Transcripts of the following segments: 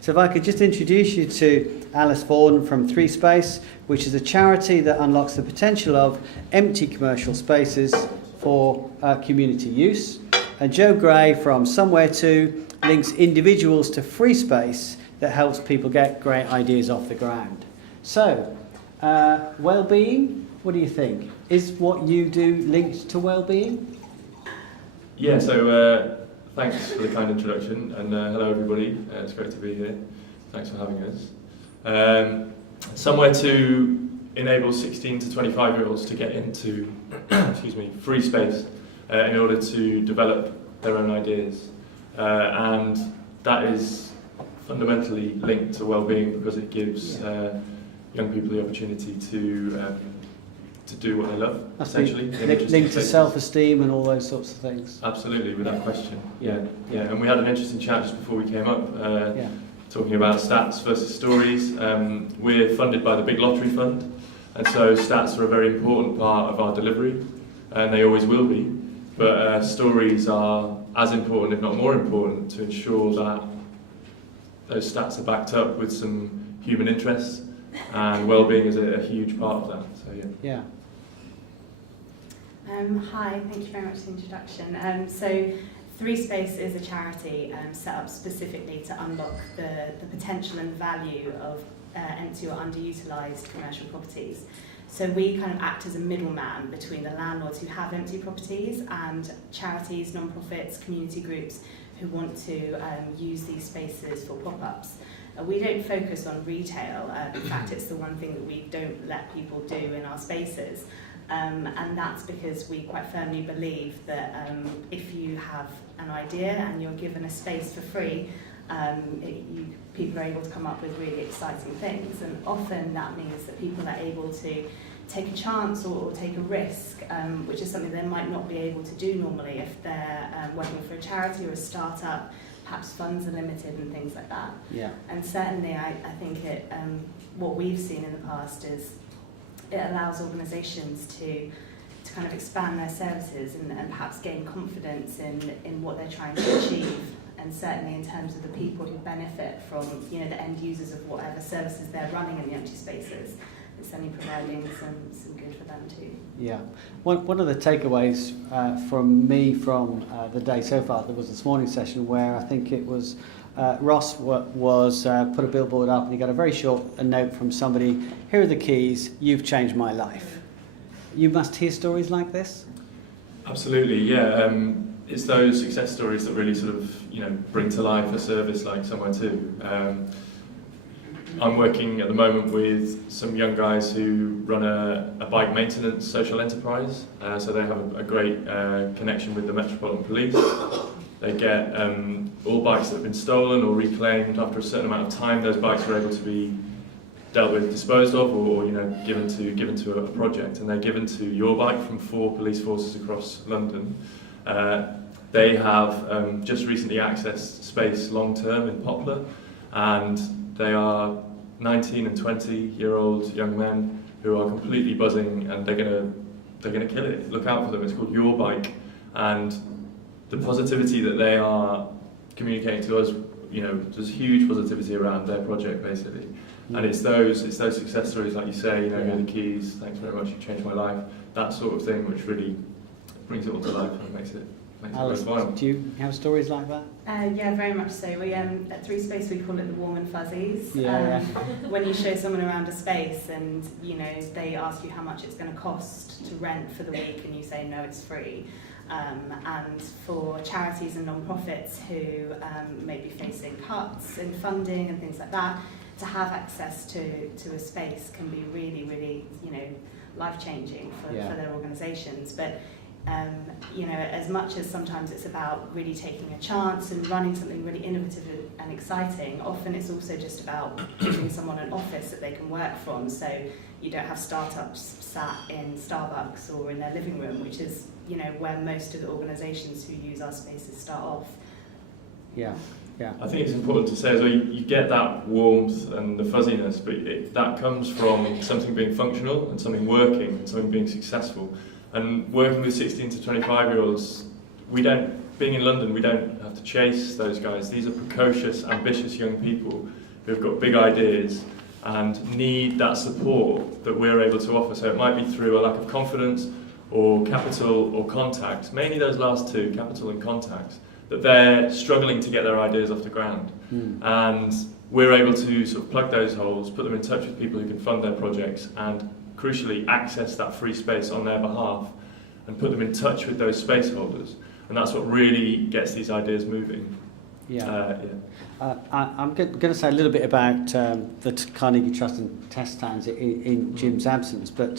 So if I could just introduce you to Alice Vaughan from 3Space, which is a charity that unlocks the potential of empty commercial spaces for community use. And Joe Gray from Somewhere To links individuals to free space that helps people get great ideas off the ground. So, well-being, what do you think? Is what you do linked to well-being? Yeah, so thanks for the kind introduction, and hello everybody, it's great to be here. Thanks for having us. Somewhere To enables 16 to 25-year-olds to get into free space in order to develop their own ideas. And that is fundamentally linked to well-being because it gives young people the opportunity to do what they love, essentially. Linked to self-esteem and all those sorts of things. Absolutely, without question. Yeah. And we had an interesting chat just before we came up, talking about stats versus stories. We're funded by the Big Lottery Fund, and so stats are a very important part of our delivery, and they always will be. But stories are as important, if not more important, to ensure that those stats are backed up with some human interest, and well-being is a huge part of that. So yeah. Hi, thank you very much for the introduction. So 3Space is a charity set up specifically to unlock the potential and value of empty or underutilised commercial properties. So we kind of act as a middleman between the landlords who have empty properties and charities, non-profits, community groups who want to use these spaces for pop-ups. We don't focus on retail. In fact, it's the one thing that we don't let people do in our spaces. And that's because we quite firmly believe that if you have an idea and you're given a space for free, people are able to come up with really exciting things. And often that means that people are able to take a chance or take a risk, which is something they might not be able to do normally if they're working for a charity or a startup. Perhaps funds are limited and things like that. Yeah. And certainly I think what we've seen in the past is it allows organisations to kind of expand their services and perhaps gain confidence in what they're trying to achieve, and certainly in terms of the people who benefit from the end users of whatever services they're running in the empty spaces. It's certainly providing some good for them too. Yeah. One of the takeaways from me from the day so far, there was this morning session where I think it was Ross was put a billboard up and he got a very short note from somebody, here are the keys, you've changed my life. You must hear stories like this? Absolutely, yeah. It's those success stories that really sort of, bring to life a service like Somewhere To. I'm working at the moment with some young guys who run a bike maintenance social enterprise. So they have a great connection with the Metropolitan Police. They get all bikes that have been stolen or reclaimed after a certain amount of time. Those bikes are able to be dealt with, disposed of, or given to a project, and they're given to Your Bike from 4 police forces across London. They have just recently accessed space long term in Poplar, and they are 19 and 20-year-old young men who are completely buzzing, and they're gonna kill it. Look out for them. It's called Your Bike, and the positivity that they are communicating to us, there's huge positivity around their project basically. And it's those success stories, like you say, here are the keys, thanks very much, you changed my life, that sort of thing, which really brings it all to life and makes it Alice, worthwhile. do you have stories like that? Yeah, very much so. We at 3Space we call it the warm and fuzzies. Yeah. When you show someone around a space and they ask you how much it's going to cost to rent for the week, and you say no, it's free. And for charities and non-profits who may be facing cuts in funding and things like that, to have access to a space can be really, really, life-changing for their organisations. But as much as sometimes it's about really taking a chance and running something really innovative and exciting, often it's also just about giving someone an office that they can work from, so you don't have startups sat in Starbucks or in their living room, which is where most of the organisations who use our spaces start off. Yeah. I think it's important to say as well, you get that warmth and the fuzziness, but that comes from something being functional and something working and something being successful. And working with 16 to 25-year-olds, being in London, we don't have to chase those guys. These are precocious, ambitious young people who've got big ideas and need that support that we're able to offer. So it might be through a lack of confidence or capital or contacts, mainly those last two, capital and contacts, that they're struggling to get their ideas off the ground. And we're able to sort of plug those holes, put them in touch with people who can fund their projects, and crucially access that free space on their behalf and put them in touch with those space holders. And that's what really gets these ideas moving. I'm going to say a little bit about the Carnegie Trust and test stands in Jim's absence, but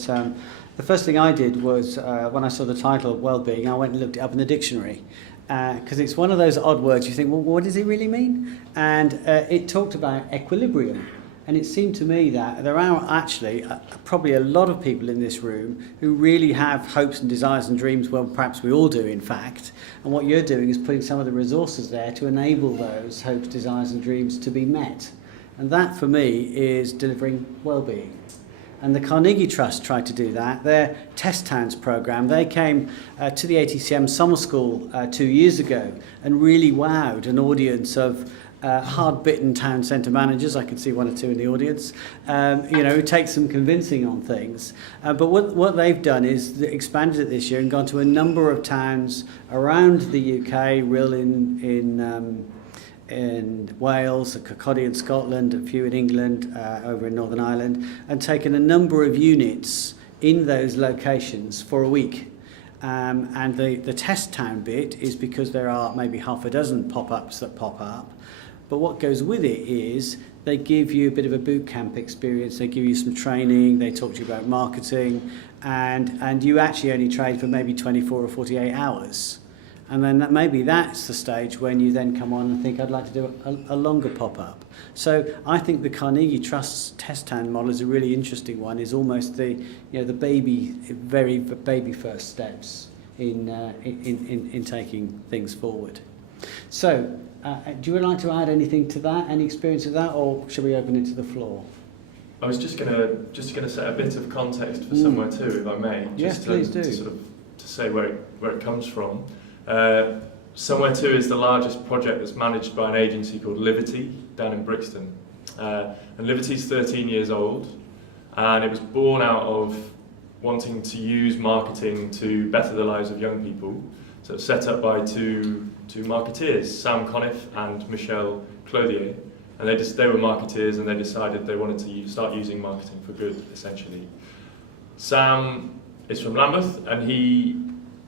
the first thing I did was, when I saw the title, Wellbeing, I went and looked it up in the dictionary, because it's one of those odd words you think, well, what does it really mean? And it talked about equilibrium. And it seemed to me that there are actually probably a lot of people in this room who really have hopes and desires and dreams, well, perhaps we all do, in fact. And what you're doing is putting some of the resources there to enable those hopes, desires and dreams to be met. And that, for me, is delivering well-being. And the Carnegie Trust tried to do that. Their Test Towns programme, they came to the ATCM summer school 2 years ago and really wowed an audience of hard-bitten town centre managers. I can see one or two in the audience, who take some convincing on things. But what they've done is expanded it this year and gone to a number of towns around the UK, real in Wales, Kirkcaldy in Scotland, a few in England, over in Northern Ireland, and taken a number of units in those locations for a week. And the test town bit is because there are maybe half a dozen pop-ups that pop up. But what goes with it is they give you a bit of a boot camp experience, they give you some training, they talk to you about marketing, and you actually only trade for maybe 24 or 48 hours. And then maybe that's the stage when you then come on and think, I'd like to do a longer pop-up. So I think the Carnegie Trust's test town model is a really interesting one, is almost the very baby first steps in taking things forward. So, do you would like to add anything to that, any experience of that, or should we open it to the floor? I was just gonna set a bit of context for Somewhere Too, if I may. Yes, please do. To say where it comes from. Somewhere Too is the largest project that's managed by an agency called Liberty down in Brixton. And Liberty's 13 years old, and it was born out of wanting to use marketing to better the lives of young people. So it's set up by two marketeers, Sam Conniff and Michelle Clothier, and they were marketeers, and they decided they wanted to start using marketing for good, essentially. Sam is from Lambeth, and he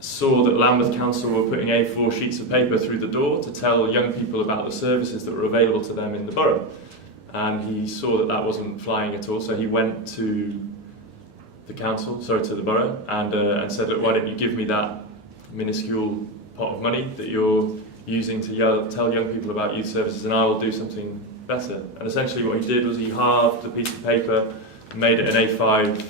saw that Lambeth Council were putting A4 sheets of paper through the door to tell young people about the services that were available to them in the borough. And he saw that wasn't flying at all, so he went to the borough, and said, look, why don't you give me that minuscule pot of money that you're using to tell young people about youth services, and I will do something better. And essentially what he did was he halved a piece of paper, made it an A5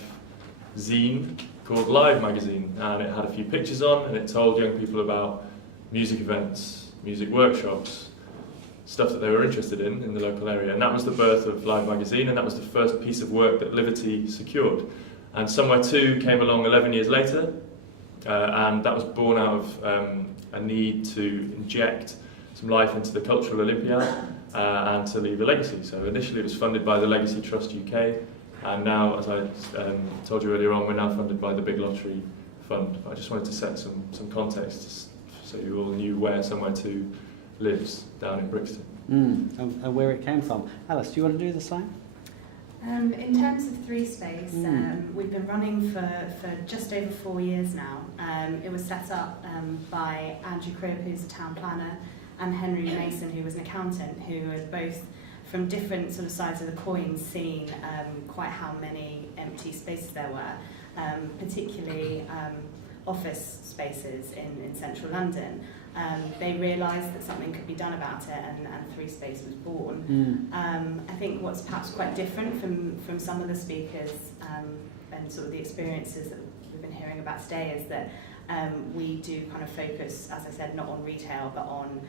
zine called Live Magazine, and it had a few pictures on, and it told young people about music events, music workshops, stuff that they were interested in the local area. And that was the birth of Live Magazine, and that was the first piece of work that Liberty secured. And Somewhere Too came along 11 years later, and that was born out of a need to inject some life into the Cultural Olympiad and to leave a legacy. So initially it was funded by the Legacy Trust UK, and now, as I told you earlier on, we're now funded by the Big Lottery Fund. I just wanted to set some context so you all knew where Somewhere Too lives down in Brixton. And where it came from. Alice, do you want to do the same? In terms of Three Space, we've been running for just over 4 years now. It was set up by Andrew Cribb, who's a town planner, and Henry Mason, who was an accountant, who had both, from different sort of sides of the coin, seen quite how many empty spaces there were, particularly office spaces in central London. They realised that something could be done about it, and Three Space was born. I think what's perhaps quite different from some of the speakers and sort of the experiences that we've been hearing about today is that we do kind of focus, as I said, not on retail, but on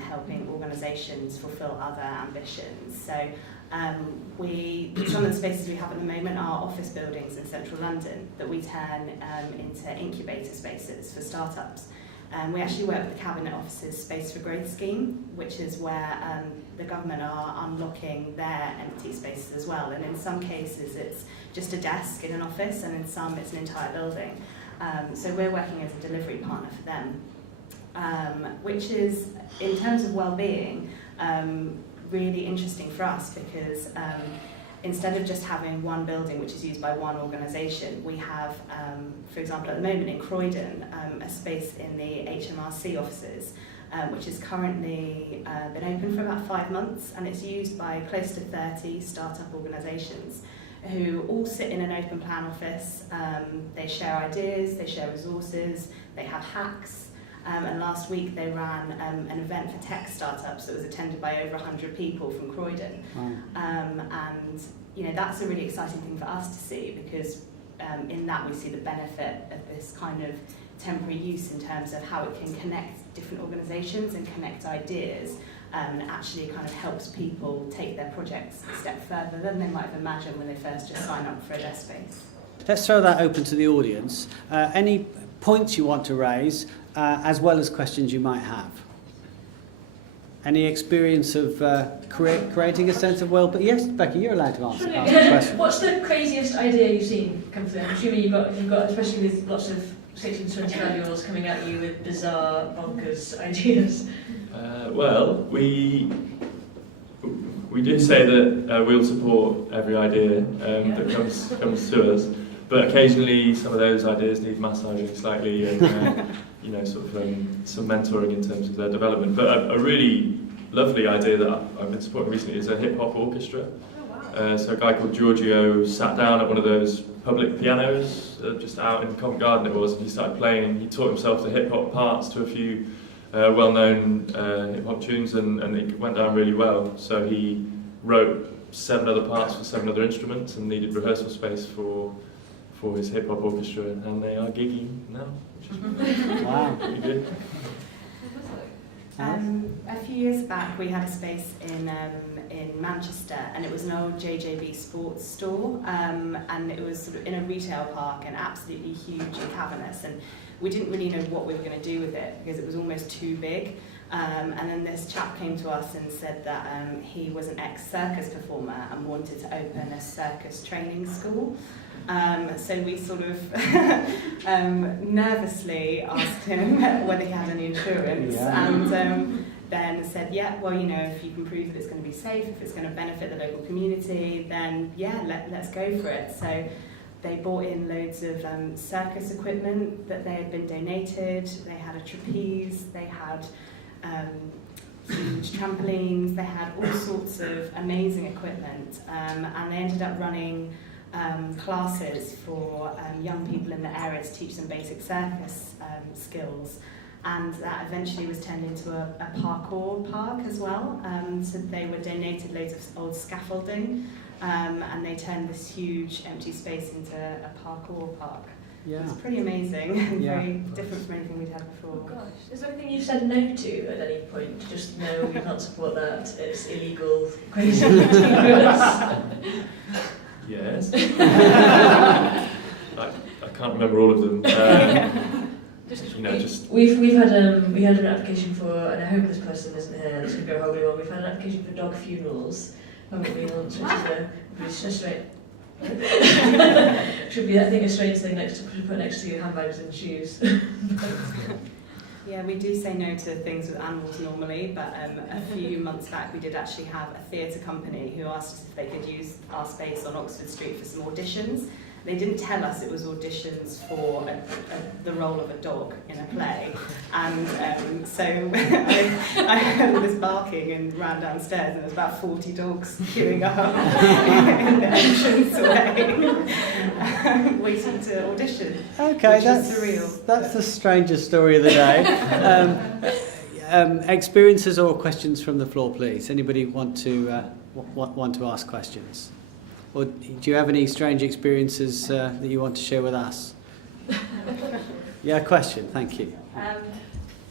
helping organisations fulfil other ambitions. So some of the spaces we have at the moment are office buildings in central London that we turn into incubator spaces for startups. We actually work with the Cabinet Office's Space for Growth scheme, which is where the government are unlocking their empty spaces as well. And in some cases it's just a desk in an office, and in some it's an entire building. So we're working as a delivery partner for them, which is, in terms of well-being, really interesting for us because instead of just having one building which is used by one organisation, we have, for example, at the moment in Croydon, a space in the HMRC offices, which has currently been open for about 5 months, and it's used by close to 30 start-up organisations who all sit in an open plan office. They share ideas, they share resources, they have hacks. And last week they ran an event for tech startups that was attended by over 100 people from Croydon. Wow. And you know, that's a really exciting thing for us to see, because in that we see the benefit of this kind of temporary use in terms of how it can connect different organisations and connect ideas, and actually kind of helps people take their projects a step further than they might have imagined when they first just sign up for a desk space. Let's throw that open to the audience. Any points you want to raise, as well as questions you might have? Any experience of creating a sense of well-being? Yes, Becky, you're allowed to ask the question. What's the craziest idea you've seen come through? I'm assuming you've got, especially with lots of 16 to 25-year-olds coming at you with bizarre, bonkers ideas. Well, we do say that we'll support every idea that comes to us, but occasionally some of those ideas need massaging slightly and you know, sort of some mentoring in terms of their development. But a really lovely idea that I've been supporting recently is a hip-hop orchestra. So a guy called Giorgio sat down at one of those public pianos just out in Covent Garden it was, and he started playing, and he taught himself the hip-hop parts to a few well-known hip-hop tunes, and it went down really well. So he wrote 7 other parts for 7 other instruments and needed rehearsal space for his hip-hop orchestra, and they are gigging now, which is Wow. pretty good. A few years back we had a space in Manchester, and it was an old JJB sports store, and it was sort of in a retail park and absolutely huge and cavernous, and we didn't really know what we were going to do with it because it was almost too big. And then this chap came to us and said that he was an ex-circus performer and wanted to open a circus training school. So we sort of nervously asked him whether he had any insurance, and then said, yeah, well, you know, if you can prove that it's going to be safe, if it's going to benefit the local community, then yeah, let's go for it. So they bought in loads of circus equipment that they had been donated. They had a trapeze, they had huge trampolines, they had all sorts of amazing equipment, and they ended up running classes for young people in the area to teach them basic circus skills, and that eventually was turned into a parkour park as well. So they were donated loads of old scaffolding, and they turned this huge empty space into a parkour park. Yeah. It's pretty amazing and very different from anything we'd had before. Oh gosh, is there anything you've said no to at any point? Just no, we can't support that, it's illegal, crazy, ridiculous. Yes. I can't remember all of them. You know, just We've had we had an application for, and I hope this person isn't here, this could go horribly wrong. We've had an application for dog funerals, haven't we, once, which is a straight. Should be, I think, a strange thing to put next to your handbags and shoes. Yeah, we do say no to things with animals normally, but a few months back we did actually have a theatre company who asked us if they could use our space on Oxford Street for some auditions. They didn't tell us it was auditions for the role of a dog in a play, and so I heard all this barking and ran downstairs, and there was about 40 dogs queuing up in the entrance way, waiting to audition. Okay, which was surreal. That's the strangest story of the day. Experiences or questions from the floor, please. Anybody want to ask questions? Or do you have any strange experiences that you want to share with us? Yeah, question, thank you.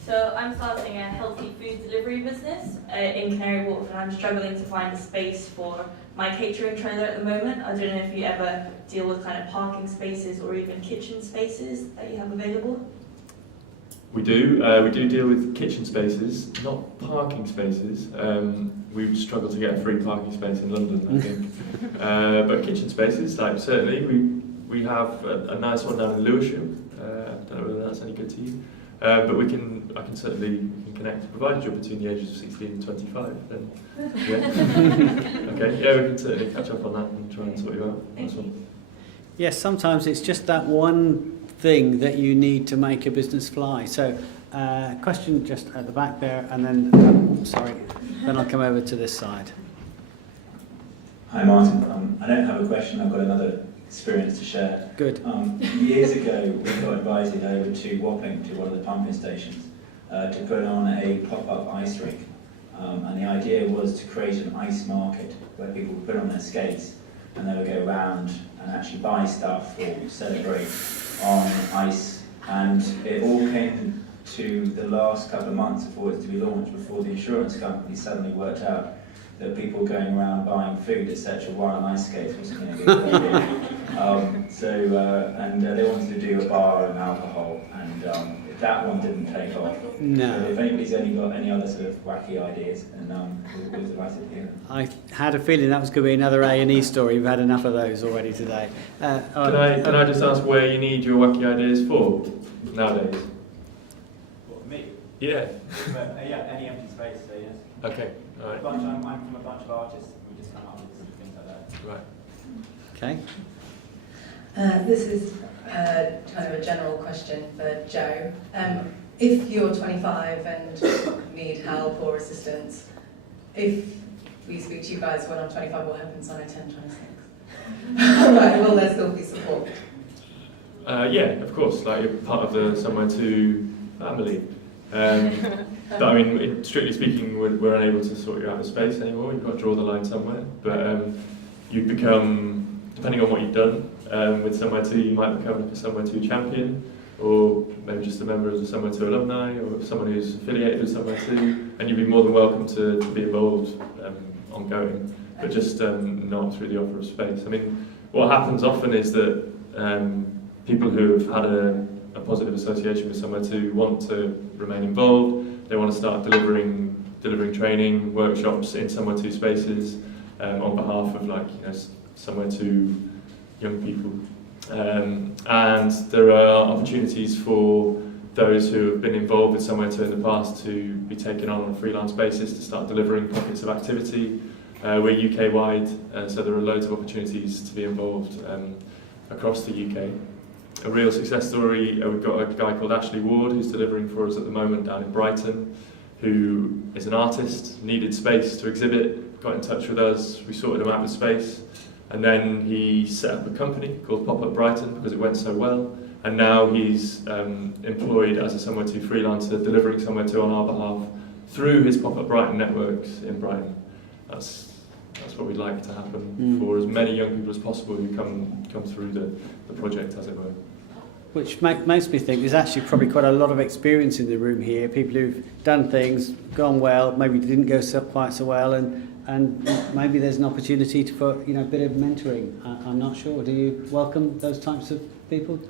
So I'm starting a healthy food delivery business in Canary Wharf, and I'm struggling to find a space for my catering trailer at the moment. I don't know if you ever deal with kind of parking spaces or even kitchen spaces that you have available. We do deal with kitchen spaces, not parking spaces. We struggle to get a free parking space in London, I think. But kitchen spaces, like certainly, we have a nice one down in Lewisham. I don't know whether that's any good to you. But I can certainly connect, provided you're between the ages of 16 and 25. Then, yeah. Okay, yeah, we can certainly catch up on that and try and sort you out. Nice one. Yes, sometimes it's just that one thing that you need to make a business fly. So, question just at the back there, and then, then I'll come over to this side. Hi Martin, I don't have a question, I've got another experience to share. Good. Years ago we got invited over to Wapping, to one of the pumping stations, to put on a pop-up ice rink. And the idea was to create an ice market where people would put on their skates and they would go around and actually buy stuff or celebrate on ice. And it all came to the last couple of months before it was to be launched, before the insurance company suddenly worked out that people going around buying food, etc., while on ice skates wasn't going to be a good idea. And they wanted to do a bar and alcohol, and that one didn't take off. No. So if anybody's only got any other sort of wacky ideas, and we'll delighted to hear them. I had a feeling that was going to be another A&E story. We've had enough of those already today. Can I just ask where you need your wacky ideas for nowadays? What, me? Yeah. Yeah, any empty space, so yes. Okay. All right. I'm from a bunch of artists. We just come up with things like that. Right. Okay. This is kind of a general question for Joe. If you're 25 and need help or assistance, if we speak to you guys when I'm 25, what happens when I turn 26? Right, will there still be support? Yeah, of course. Like you're part of the Somewhere To family. But I mean, strictly speaking, we're unable to sort you out of space anymore. You've got to draw the line somewhere. But you become, depending on what you've done, with Somewhere To, you might become a Somewhere To champion, or maybe just a member of the Somewhere To alumni, or someone who's affiliated with Somewhere To, and you'd be more than welcome to be involved ongoing, but just not through the offer of space. I mean, what happens often is that people who have had a positive association with Somewhere To want to remain involved. They want to start delivering training, workshops in Somewhere To spaces on behalf of Somewhere To young people. And there are opportunities for those who have been involved with Somewhere To in the past to be taken on a freelance basis to start delivering pockets of activity. We're UK-wide, so there are loads of opportunities to be involved across the UK. A real success story, we've got a guy called Ashley Ward who's delivering for us at the moment down in Brighton, who is an artist, needed space to exhibit, got in touch with us, we sorted him out with space, and then he set up a company called PopUp Britain because it went so well, and now he's employed as a Somewhere To freelancer, delivering Somewhere To on our behalf through his PopUp Brighton networks in Brighton. That's what we'd like to happen for as many young people as possible who come through the project, as it were. Which makes me think there's actually probably quite a lot of experience in the room here, people who've done things, gone well, maybe didn't go quite so well, and maybe there's an opportunity for a bit of mentoring. I'm not sure. Do you welcome those types of people?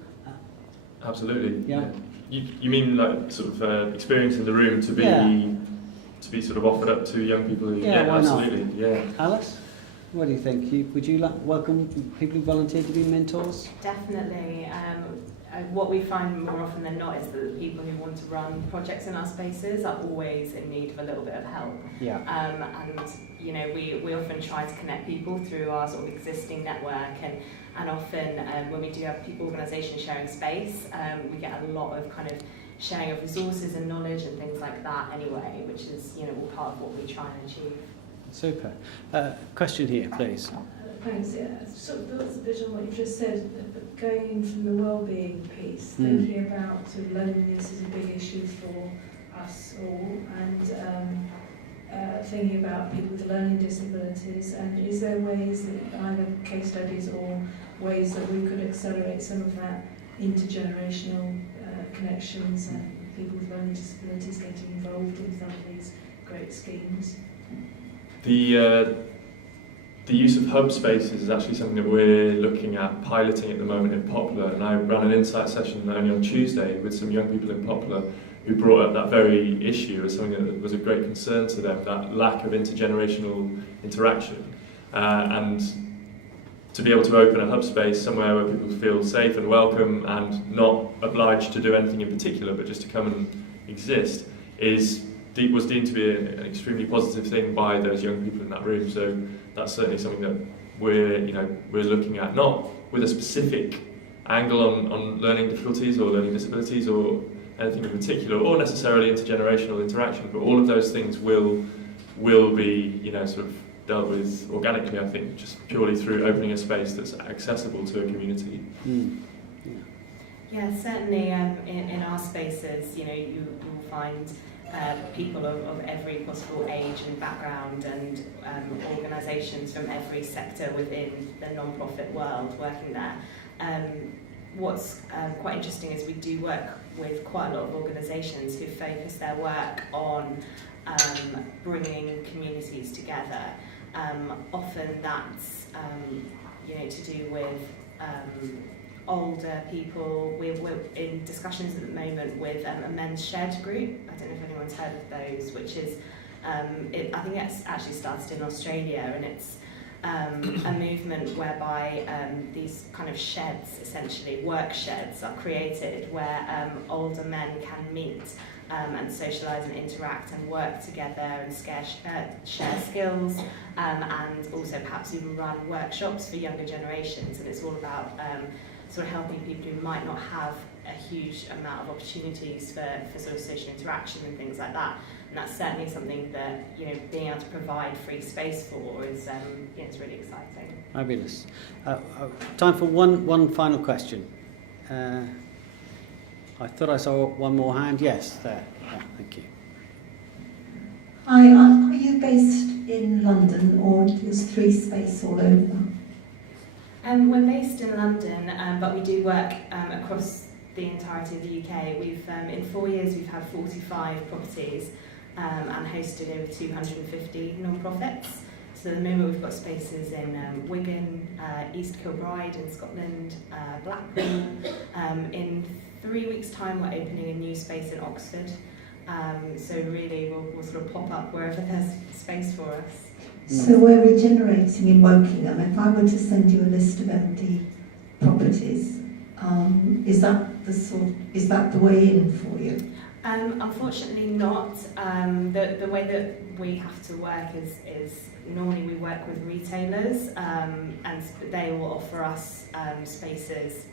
Absolutely. Yeah. You mean like sort of experience in the room to be sort of offered up to young people? Yeah, why absolutely. not? Yeah. Alice, what do you think? Would you welcome people who volunteer to be mentors? Definitely. What we find more often than not is that the people who want to run projects in our spaces are always in need of a little bit of help. Yeah. And we often try to connect people through our sort of existing network, and often when we do have organisations sharing space, we get a lot of kind of sharing of resources and knowledge and things like that anyway, which is all part of what we try and achieve. Super. Question here, please. Thanks. Yeah, sort of builds a bit on what you've just said, but going in from the well-being piece, thinking about sort of loneliness is a big issue for us all, and thinking about people with learning disabilities, and is there ways that either case studies or ways that we could accelerate some of that intergenerational connections and people with learning disabilities getting involved in some of these great schemes? The use of hub spaces is actually something that we're looking at piloting at the moment in Poplar, and I ran an insight session only on Tuesday with some young people in Poplar who brought up that very issue as something that was a great concern to them, that lack of intergenerational interaction. And to be able to open a hub space somewhere where people feel safe and welcome and not obliged to do anything in particular, but just to come and exist, was deemed to be an extremely positive thing by those young people in that room. So that's certainly something that we're looking at, not with a specific angle on learning difficulties or learning disabilities or anything in particular, or necessarily intergenerational interaction, but all of those things will be sort of dealt with organically, I think, just purely through opening a space that's accessible to a community. Yeah, certainly in our spaces, you will find people of every possible age and background and organisations from every sector within the non-profit world working there. What's quite interesting is we do work with quite a lot of organisations who focus their work on bringing communities together. Often that's to do with older people. We're in discussions at the moment with a men's shed group. I don't know if anyone's heard of those, which is, I think it's actually started in Australia, and it's a movement whereby these kind of sheds, essentially work sheds, are created where older men can meet and socialise and interact and work together and share skills, and also perhaps even run workshops for younger generations. And it's all about sort of helping people who might not have a huge amount of opportunities for sort of social interaction and things like that. And that's certainly something that being able to provide free space for is it's really exciting. Fabulous. Time for one final question. I thought I saw one more hand. Yes, there. Yeah, thank you. Hi, are you based in London or is 3 Space all over? We're based in London, but we do work across the entirety of the UK. We've in 4 years we've had 45 properties and hosted over 250 non-profits. So at the moment we've got spaces in Wigan, East Kilbride in Scotland, Blackwell. In 3 weeks' time we're opening a new space in Oxford. So really we'll sort of pop up wherever there's space for us. So we're regenerating in Wokingham. If I were to send you a list of empty properties, is that the way in for you? Unfortunately not. The way that we have to work is normally we work with retailers and they will offer us spaces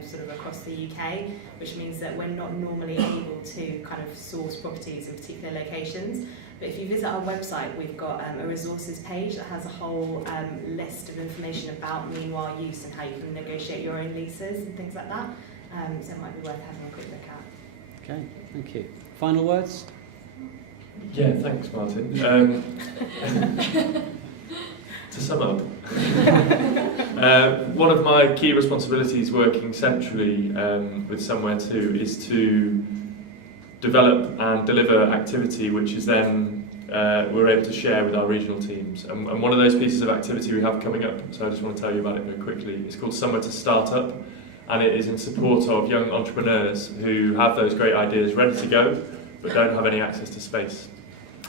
sort of across the UK, which means that we're not normally able to kind of source properties in particular locations. But if you visit our website, we've got a resources page that has a whole list of information about meanwhile use and how you can negotiate your own leases and things like that. So it might be worth having a quick look at. Okay, thank you. Final words? Yeah, thanks, Martin. To sum up, one of my key responsibilities working centrally with Somewhere Too is to develop and deliver activity which is then we're able to share with our regional teams. And one of those pieces of activity we have coming up, so I just want to tell you about it very quickly, it's called Somewhere to Start Up, and it is in support of young entrepreneurs who have those great ideas ready to go but don't have any access to space.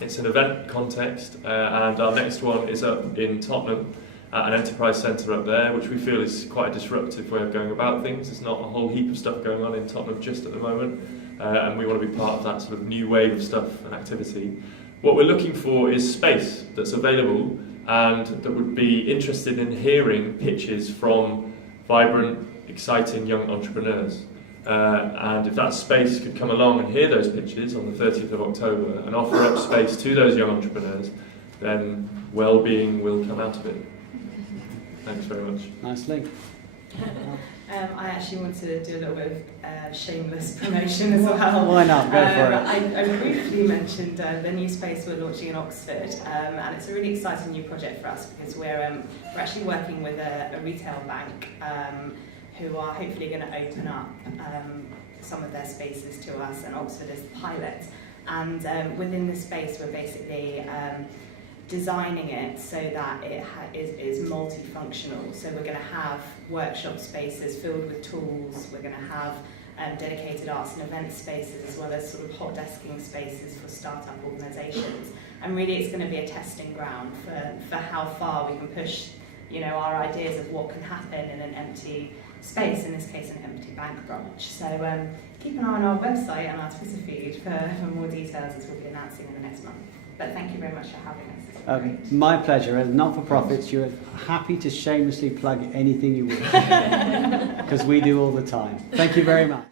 It's an event context, and our next one is up in Tottenham at an enterprise centre up there, which we feel is quite a disruptive way of going about things. There's not a whole heap of stuff going on in Tottenham just at the moment, and we want to be part of that sort of new wave of stuff and activity. What we're looking for is space that's available and that would be interested in hearing pitches from vibrant, exciting young entrepreneurs. And if that space could come along and hear those pitches on the 30th of October and offer up space to those young entrepreneurs, then well-being will come out of it. Thanks very much. Nicely. I actually want to do a little bit of shameless promotion as well. Why not? Go for it. I briefly mentioned the new space we're launching in Oxford, and it's a really exciting new project for us because we're actually working with a retail bank who are hopefully going to open up some of their spaces to us, and Oxford is the pilot. And within this space, we're basically designing it so that it is multifunctional. So we're going to have workshop spaces filled with tools. We're going to have dedicated arts and events spaces, as well as sort of hot desking spaces for startup organisations. And really it's going to be a testing ground for how far we can push, you know, our ideas of what can happen in an empty space, in this case an empty bank branch. So keep an eye on our website and our Twitter feed for more details, as we'll be announcing in the next month. But thank you very much for having us. It's been great. My pleasure. As not-for-profits, you're happy to shamelessly plug anything you wish, because we do all the time. Thank you very much.